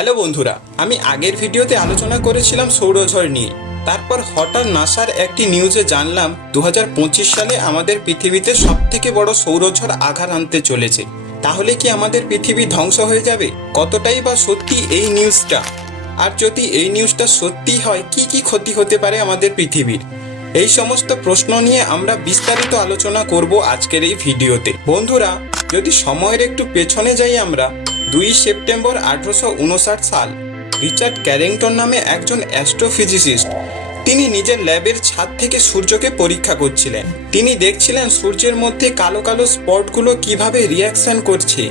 Hello বন্ধুরা, আমি আগের ভিডিওতে আলোচনা করেছিলাম সৌরঝড় নিয়ে। তারপর হঠাৎ নাসার একটি নিউজে জানলাম দু হাজার পঁচিশ সালে আমাদের পৃথিবীতে সব থেকে বড় সৌরঝড় আঘাত আনতে চলেছে। তাহলে কি আমাদের পৃথিবী ধ্বংস হয়ে যাবে? কতটাই বা সত্যি এই নিউজটা? আর যদি এই নিউজটা সত্যি হয়, কি কি ক্ষতি হতে পারে আমাদের পৃথিবীর? এই সমস্ত প্রশ্ন নিয়ে আমরা বিস্তারিত আলোচনা করব আজকের এই ভিডিওতে। বন্ধুরা, যদি সময়ের একটু পেছনে যাই আমরা দুই সেপ্টেম্বর আঠারোশো উনষাট সাল, রিচার্ড ক্যারিংটন নামে একজন অ্যাস্ট্রোফিজিসিস্ট। তিনি নিজের ল্যাবের ছাদ থেকে সূর্যকে পরীক্ষা করছিলেন। তিনি দেখছিলেন সূর্যের মধ্যে কালো কালো স্পটগুলো কীভাবে রিয়াকশন করছে।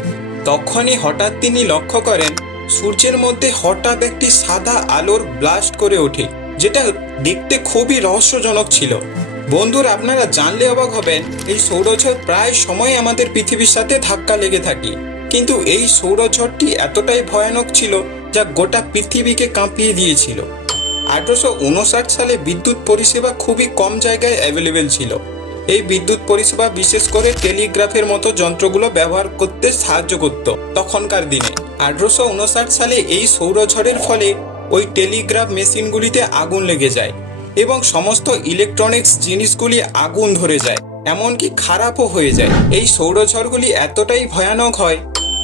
তখনই হঠাৎ তিনি লক্ষ্য করেন, সূর্যের মধ্যে হঠাৎ একটি সাদা আলোর ব্লাস্ট করে ওঠে, যেটা দেখতে খুবই রহস্যজনক ছিল। বন্ধুরা, আপনারা জানলে অবাক হবেন, এই সৌরঝড় প্রায় সময় আমাদের পৃথিবীর সাথে ধাক্কা লেগে থাকে। কিন্তু এই সৌরঝড়টি এতটাই ভয়ানক ছিল যা গোটা পৃথিবীকে কাঁপিয়ে দিয়েছিল। আঠারোশো উনষাট সালে বিদ্যুৎ পরিষেবা খুবই কম জায়গায় অ্যাভেলেবেল ছিল। এই বিদ্যুৎ পরিষেবা বিশেষ করে টেলিগ্রাফের মতো যন্ত্রগুলো ব্যবহার করতে সাহায্য করত তখনকার দিনে। আঠারোশো উনষাট সালে এই সৌরঝড়ের ফলে ওই টেলিগ্রাফ মেশিনগুলিতে আগুন লেগে যায় এবং সমস্ত ইলেকট্রনিক্স জিনিসগুলি আগুন ধরে যায়, এমনকি খারাপও হয়ে যায়। এই সৌরঝড়গুলি এতটাই ভয়ানক হয়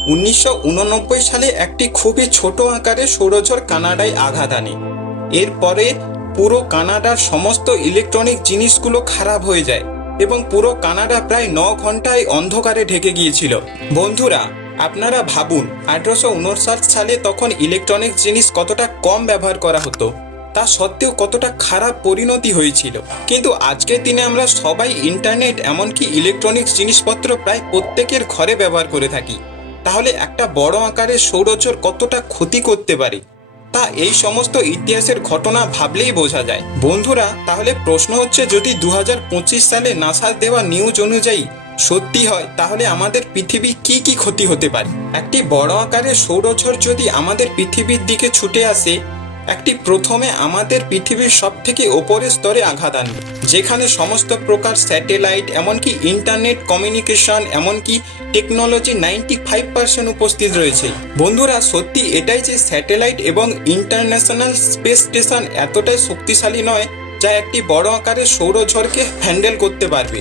উনিশশো উননব্বই সালে একটি খুবই ছোট আকারের সৌরঝড় কানাডায় আঘাত আনে। এরপরে পুরো কানাডার সমস্ত ইলেকট্রনিক জিনিসগুলো খারাপ হয়ে যায় এবং পুরো কানাডা প্রায় ন ঘন্টায় অন্ধকারে ঢেকে গিয়েছিল। বন্ধুরা, আপনারা ভাবুন, আঠারোশো উনষাট সালে তখন ইলেকট্রনিক জিনিস কতটা কম ব্যবহার করা হতো, তা সত্ত্বেও কতটা খারাপ পরিণতি হয়েছিল। কিন্তু আজকের দিনে আমরা সবাই ইন্টারনেট, এমনকি ইলেকট্রনিক্স জিনিসপত্র প্রায় প্রত্যেকের ঘরে ব্যবহার করে থাকি। তাহলে একটা বড় আকারের সৌরজোর কতটা ক্ষতি করতে পারে? তা এই সমস্ত ইতিহাসের ঘটনা ভাবলেই বোঝা যায়। বন্ধুরা, তাহলে প্রশ্ন হচ্ছে, যদি দু হাজার পঁচিশ সালে নাসার দেওয়া নিউজ অনুযায়ী সত্যি হয়, তাহলে আমাদের পৃথিবী কি কি ক্ষতি হতে পারে? একটি বড় আকারের সৌরঝড় যদি আমাদের পৃথিবীর দিকে ছুটে আসে একটি প্রথমে আমাদের পৃথিবীর সব থেকে ওপরের স্তরে আঘাত আনবে যেখানে সমস্ত প্রকার স্যাটেলাইট, এমনকি ইন্টারনেট কমিউনিকেশন, এমনকি টেকনোলজি নাইনটি ফাইভ পার্সেন্ট উপস্থিত রয়েছে। বন্ধুরা, সত্যি এটাই যে স্যাটেলাইট এবং ইন্টারন্যাশনাল স্পেস স্টেশন এতটাই শক্তিশালী নয়, যা একটি বড় আকারের সৌরঝড়কে হ্যান্ডেল করতে পারবে,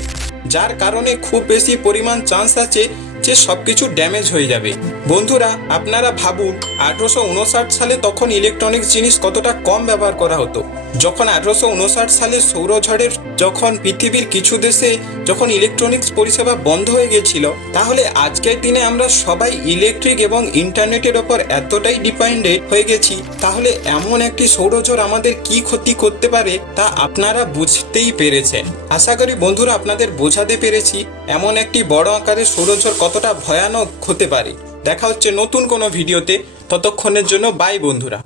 যার কারণে খুব বেশি পরিমাণ চান্স আছে যে সব কিছু ড্যামেজ হয়ে যাবে। বন্ধুরা, আপনারা ভাবুন, আঠারোশো উনষাট সালে তখন ইলেকট্রনিক্স জিনিস কতটা কম ব্যবহার করা হতো। যখন আঠারোশো উনষাট সালে সৌরঝড়ের যখন পৃথিবীর কিছু দেশে যখন ইলেকট্রনিক্স পরিষেবা বন্ধ হয়ে গিয়েছিল তাহলে আজকের দিনে আমরা সবাই ইলেকট্রিক এবং ইন্টারনেটের ওপর এতটাই ডিপেন্ডেন্ট হয়ে গেছি। তাহলে এমন একটি সৌরঝড় আমাদের কি ক্ষতি করতে পারে তা আপনারা বুঝতেই পেরেছেন। আশা করি বন্ধুরা আপনাদের বোঝাতে পেরেছি এমন একটি বড় আকারের সৌরঝড় কতটা ভয়ানক হতে পারে। দেখা হচ্ছে নতুন কোনো ভিডিওতে। ততক্ষণের জন্য বাই বন্ধুরা।